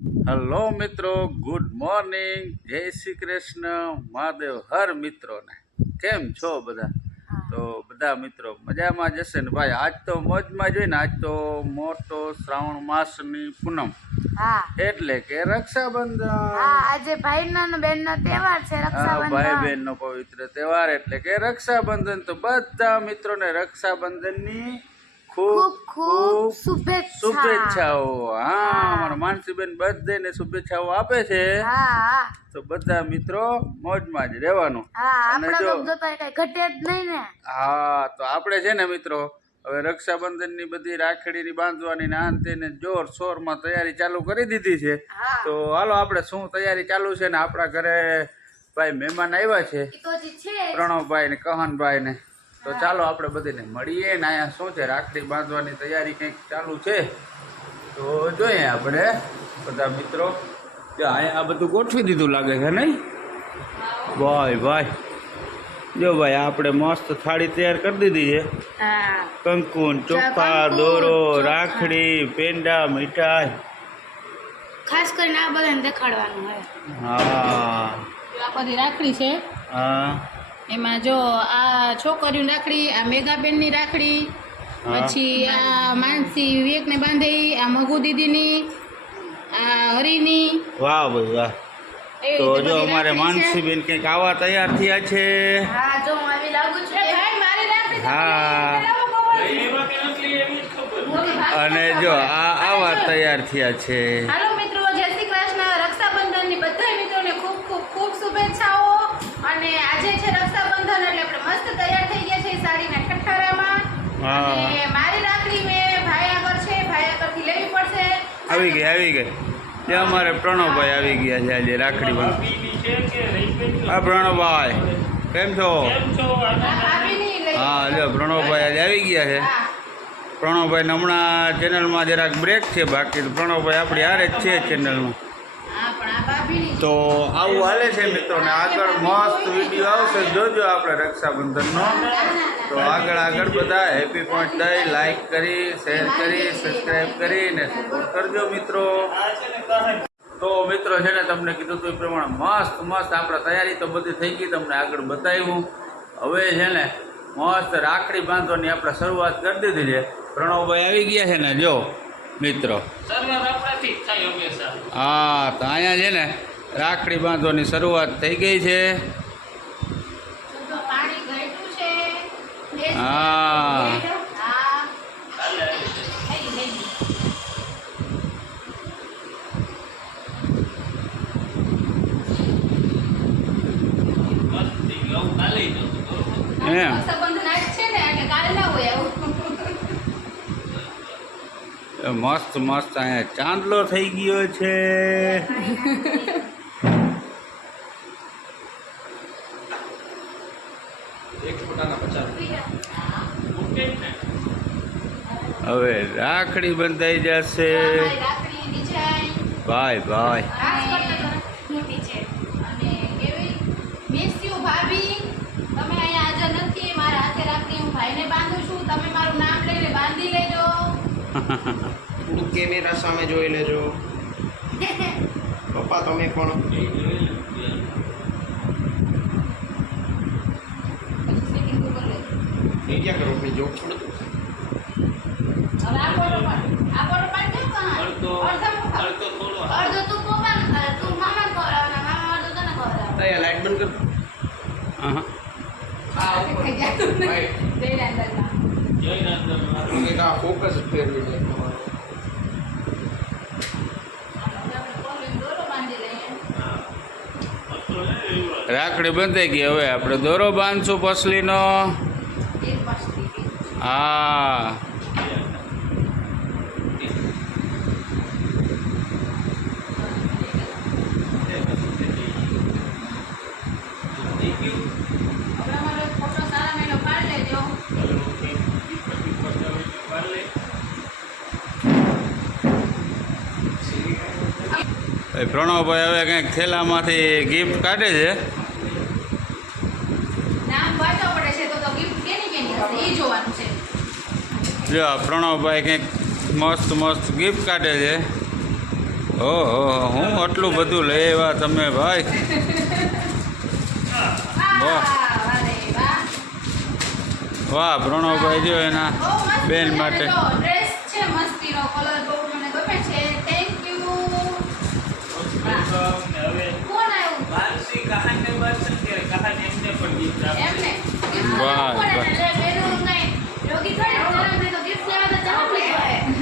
Hello મિત્રો, good morning, જય શ્રી કૃષ્ણ, મહાદેવ હર મિત્રોને. કેમ છો બધા? તો બધા મિત્રો મજામાં જશે ને ભાઈ. આજ તો મોજમાં જોઈને, આજ તો મોટો શ્રાવણ માસની પૂનમ, હા એટલે કે રક્ષાબંધન. આજે ભાઈનો અને બહેનનો તહેવાર છે રક્ષાબંધન. ભાઈ બહેન નો પવિત્ર તહેવાર એટલે કે રક્ષાબંધન. તો બધા મિત્રોને રક્ષાબંધનની ખૂબ ખૂબ શુભેચ્છાઓ. હા, મારા માનસીબેન બધાને શુભેચ્છાઓ આપે છે. તો બધા મિત્રો મોજમાં જ રહેવાનું. અને જો ઘટે જ નહીં ને. હા, તો આપણે છે ને મિત્રો, હવે રક્ષાબંધનની બધી રાખડીની બાંધવાની ને આન તેને જોર શોરમાં તૈયારી ચાલુ કરી દીધી છે. તો હાલો આપણે શું તૈયારી ચાલુ છે ને, આપણા ઘરે ભાઈ મહેમાન આવ્યા છે, પ્રણવભાઈ ને કહનભાઈ ને. તો ચાલો આપણે બધીને મળીએ ને. અહીંયા શું છે, રાખડી બાંધવાની તૈયારી કંઈક ચાલુ છે. તો જોઈએ આપણે બધા મિત્રો. અહીંયા આ બધું ગોઠવી દીધું લાગે છે નહીં ભાઈ? ભાઈ જો ભાઈ, આપણે મસ્ત થાળી તૈયાર કરી દીધી છે. કંકુન, ચોખા, દોરો, રાખડી, પેંડા, મીઠાઈ, ખાસ કરીને આ બધાને દેખાડવાનું હોય. હા, આ બધી રાખડી છે. હા, એમાં જો આ છોકરીઓની રાખડી, આ મેઘાબેનની રાખડી, પછી આ માનસી વિવેકને બાંધે, આ મગુ દીદીની, આ હરીની. વાહ ભાઈ વાહ. તો જો અમારે માનસીબેન કંઈક આવા તૈયાર થયા છે. હા, જો હું આવી લાગુ છું. ભાઈ મારી રાખડી હા, અને જો આ આવા તૈયાર થયા છે. હાલો મિત્રો, જય શ્રી કૃષ્ણ. રક્ષાબંધનની બધા મિત્રોને ખૂબ ખૂબ ખૂબ શુભેચ્છાઓ. અને આજે છે રક્ષાબંધન, એટલે આપણે મસ્ત તૈયાર થઈ ગયા છે સાડીના ઠઠારામાં. અને મારી રાખડી મેં ભાઈ આગળ છે, ભાઈ આગળથી લેવી પડશે. આવી ગઈ. જે અમારે પ્રણવભાઈ આવી ગયા છે આજે રાખડી બાંધ. હા પ્રણવભાઈ, કેમ છો? હા, જો પ્રણવભાઈ આજે આવી ગયા છે. પ્રણવભાઈને હમણાં ચેનલમાં જરાક બ્રેક છે, બાકી તો પ્રણવભાઈ આપણી હારે જ છે ચેનલમાં. તો આવું હાલે છે મિત્રોને. આગળ મસ્ત વિડીયો આવશે, જોજો આપણે રક્ષાબંધનનો. તો આગળ બધા હેપી પોઈન્ટ દઈ, લાઈક કરી, શેર કરી, સબસ્ક્રાઈબ કરીને સપોર્ટ કરજો મિત્રો. તો મિત્રો છે ને, તમને કીધું હતું એ પ્રમાણે મસ્ત આપણે તૈયારી તો બધી થઈ ગઈ, તમને આગળ બતાવ્યું. હવે છે ને મસ્ત રાખડી બાંધવાની આપણે શરૂઆત કરી દીધી છે. પ્રણવભાઈ આવી ગયા છે ને, જો મિત્રો. હા, તો અહીંયા છે ને રાખડી બાંધવાની શરૂઆત થઈ ગઈ છે. હા, એમ મસ્ત અહીંયા ચાંદલો થઈ ગયો છે. હવે રાખડી બંધાઈ જશે. ભાઈ થોડુંક કેમેરા સામે જોઈ લેજો. પપ્પા તમે પણ ક્યાં કરો? મેં જોક છોડ દઉં. લાઈટ બંધ કર. ફોકસ ફેરવી દે. રાખડી બંધાઈ ગઈ. હવે આપણે દોરો બાંધશું પસલીનો. હા, પ્રણવભાઈ હવે કંઈક થેલામાંથી ગિફ્ટ કાઢે છે. જો પ્રણવભાઈ કંઈક મસ્ત ગિફ્ટ કાઢે છે. ઓહો હું આટલું બધું લઈ આવ્યા તમે ભાઈ. વાહ અરે વાહ. વાહ પ્રણવભાઈ જો એના બહુ મસ્ત બેન મને માટે. તો ડ્રેસ છે મસ્તીનો કલર બહુ મને ગમે છે. Thank you. કોણ આવ્યું એમને વાહ, વાહ.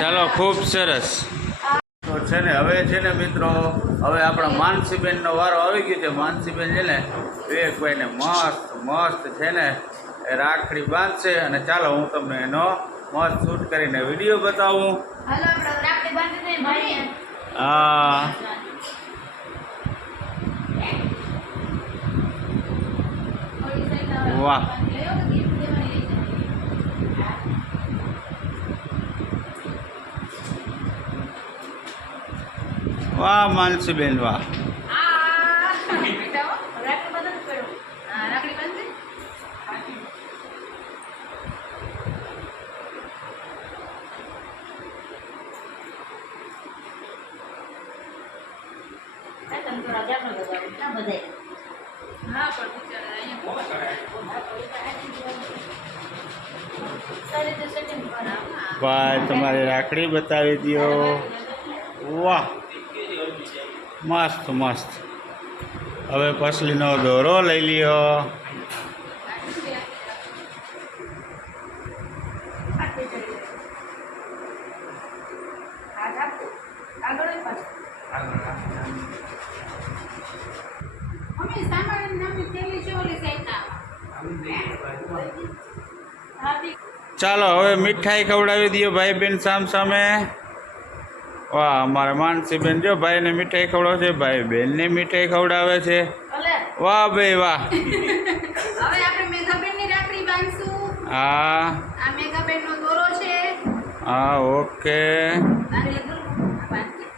ચાલો ખૂબ સરસ. તો છે ને હવે છે ને મિત્રો હવે આપણા માનસીબેનનો વારો આવી ગયો છે. માનસીબેન છે ને વિવેકભાઈને મસ્ત મસ્ત છે ને એ રાખડી બાંધશે અને ચાલો હું તમને એનો મસ્ત શૂટ કરીને વિડીયો બતાવું. હા વાહ વાહ માનસીબેન વાહ. ભાઈ તમારી રાખડી બતાવી દો. વાહ મસ્ત મસ્ત. હવે પસલીનો દોરો લઈ લ્યો. ચાલો હવે મીઠાઈ ખવડાવી દો ભાઈ બેન સામ સામે. વાહ અમારા માનસીબેન જો ભાઈને મીઠાઈ ખવડાવે છે, ભાઈ બેનને મીઠાઈ ખવડાવે છે. વાહ ભાઈ વાહ. હવે આપણે મેઘાબેનની રાખડી બાંધશું. હા આ મેઘાબેનનો દોરો છે. હા ઓકે. અને બાંધી.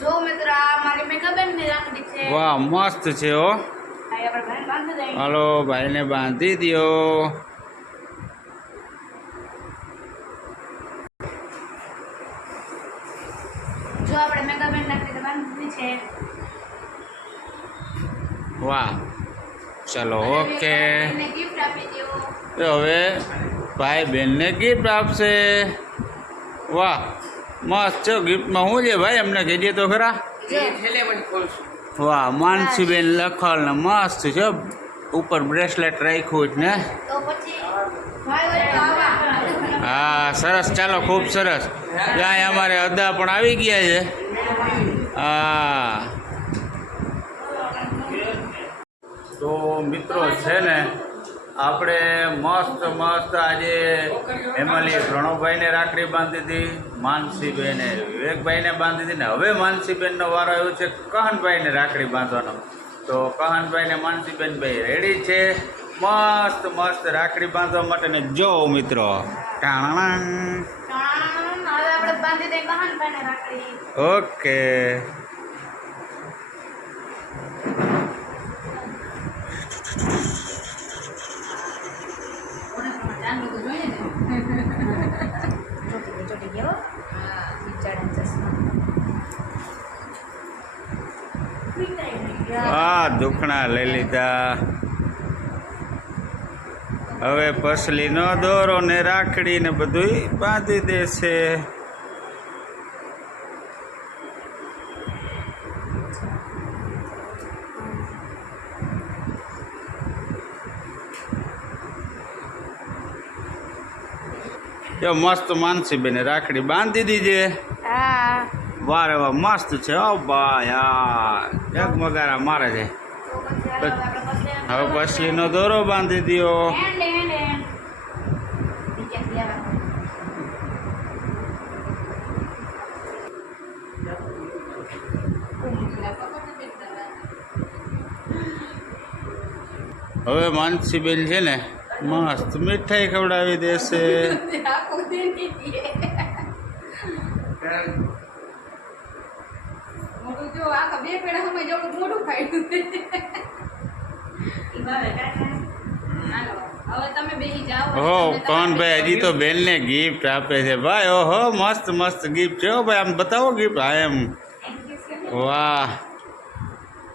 જો મિત્રો આ મારી મેઘાબેનની રાખડી છે. વાહ મસ્ત છે હો. આ આપણે ભાઈને બાંધી દઈએ. હાલો ભાઈને બાંધી દો. જો આપણે મેઘાબેન રાખડી બાંધી છે. વાહ ચલો ઓકે. એને ગિફ્ટ આપી દો. તો હવે ભાઈ બેનને ગિફ્ટ આપશે. વાહ મસ્ત છે. ગિફ્ટમાં શું છે ભાઈ અમને કહેજે તો ખરા. વાહ માનસીબેન લખલ ને મસ્ત છે. ઉપર બ્રેસલેટ રાખ્યું જ ને. તો પછી ભાઈ હોય તો આવા. હા સરસ ચાલો ખૂબ સરસ. ત્યાં અમારે અદા પણ આવી ગયા છે. હા તો મિત્રો છે ને આપણે મસ્ત મસ્ત આજે હેમાલી પ્રણવભાઈને રાખડી બાંધી હતી, માનસીબેને વિવેકભાઈને બાંધી હતી ને હવે માનસીબેનનો વારો આવ્યો છે કહનભાઈને રાખડી બાંધવાનો. તો કહનભાઈને માનસીબેન ભાઈ રેડી છે મસ્ત મસ્ત રાખડી બાંધવા માટે. ને જો મિત્રો ટાણાણ. હવે આપણે બાંધી દઈએ કહનભાઈને રાખડી. ઓકે ચાંદલો તો જોઈએ ને. ચોટી ગયો. હા બિચારા ચશ્મા. આ દુખણા લઈ લીધા. હવે પસલીનો દોરો ને રાખડી ને બધું બાંધી દેશે. જો મસ્ત માનસીબેને રાખડી બાંધી દીધી. હા વારે વાહ મસ્ત છે હો ભાઈ. હા જગમગારા મારે છે. હવે પસલીનો દોરો બાંધી દો. હવે માનસીબેન છે ને મસ્ત મીઠાઈ ખવડાવી દેશે. મોટું જો આખા બે પેડા સમય જેવડું મોટું ખાઈ. હાલો હવે તમે બેસી જાઓ ઓહો કોણ ભાઈ હજી તો બેનને ગિફ્ટ આપે છે ભાઈ ઓહો મસ્ત મસ્ત ગિફ્ટ છે હો ભાઈ આમ બતાવો ગિફ્ટ હા એમ વાહ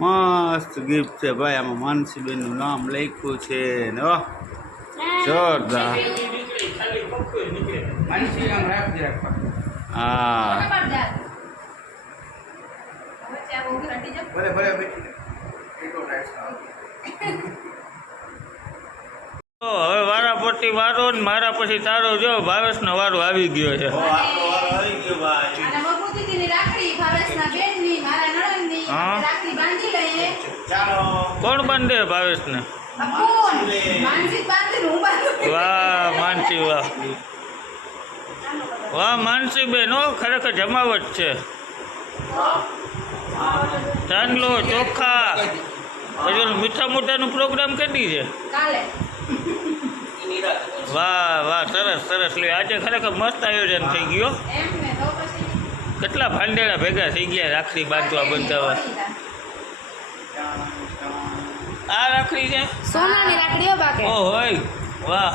મસ્ત ગિફ્ટ છે ભાઈ આમાં માનસીબેનનું નામ લખ્યું છે ને ઓહ જોરદાર હા તો હવે વારાપટ્ટી મારો ને મારા પછી તારો જો ભાવેશનો વારો આવી ગયો છે અને મગુ દીદીની રાખડી ભાવેશના બેનની મારા નણંદની હા. રાખડી બાંધી લઈએ કોણ બાંધે ભાવેશને કોણ માનસિક બાંધી હું બાંધું વાહ માનસી વાહ વાહ માનસી બેન હો ખરેખર જમાવટ છે ચાંદલો ચોખા પછી ઓલું મીઠા મોટાનો પ્રોગ્રામ કરી છે કાલે વાહ વાહ સરસ સરસ લે આજે ખરેખર મસ્ત આયોજન થઈ ગયો એમ ને તો પછી કેટલા ભાંડેડા ભેગા થઈ ગયા રાખડી બાંધવા બંધાવા આ રાખડી છે સોનાની રાખડીઓ બાકે ઓ હોય વાહ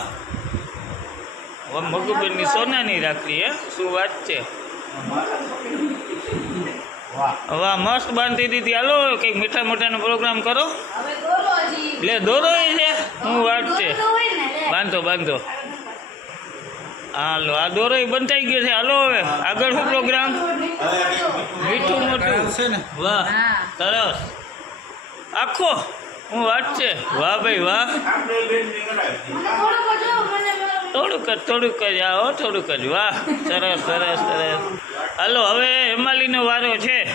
વાહ મગુબેનની સોનાની રાખડી હે શું વાત છે વાહ મસ્ત બાંધી દીધી હાલો કંઈક મીઠા મોટાનો પ્રોગ્રામ કરો હવે દોરો હજી લે દોરો છે શું વાત છે તો હોય ને લે. બાંધો બાંધો હાલો આ દોરો બંધાઈ ગયો છે હાલો હવે આગળ શું પ્રોગ્રામ મીઠું મોટું વાહ હા. સરસ આખો શું વાત છે વાહ ભાઈ વાહ મને થોડુંક જ જો, મને થોડુંક જ આવો થોડુંક જ વાહ સરસ સરસ સરસ હાલો હવે હેમાલીનો વારો છે આ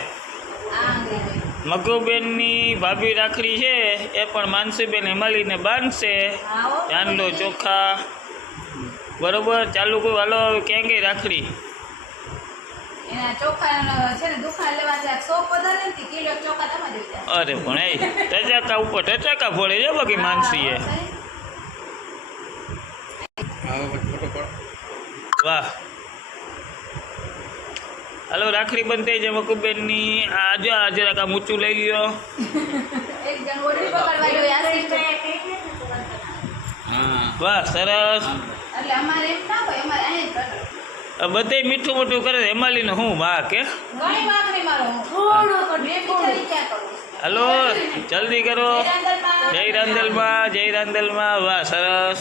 અંગે હોય. મગુબેનની ભાભી રાખડી છે એ પણ માનસીબેન હેમાલીને બાંધશે આવો ચાંદલો ચોખા બરોબર ચાલુ કોઈ હાલો હવે ક્યાં ગઈ રાખડી એના ચોખા છે ને દુકાન લેવા જાય 100 વધારે નથી કિલો ચોખા તમે દેજો અરે પણ એ ટચાકા ઉપર ટચાકા ફોડે છે બાકી માનસીએ ફોટો પાડ વાહ હાલો રાખડી બંધ થઈ છે મકુબેનની આજે આજે કામ ઊંચું લઈ ગયો એક જણ ઓલી પકડવા ગયો યાર વાહ સરસ એટલે અમારે એમ ના હોય અમારે અહીંયા જ કરો બધે મીઠું મોટું કરે છે. હેમાલીને હું વાહ કે ઘણી વાંકડી મારો હું થોડુંક જ, મેં બિચારી ક્યાં કરું હાલો જલ્દી કરો જય રાંદલમાં. જય રાંદલમાં વાહ સરસ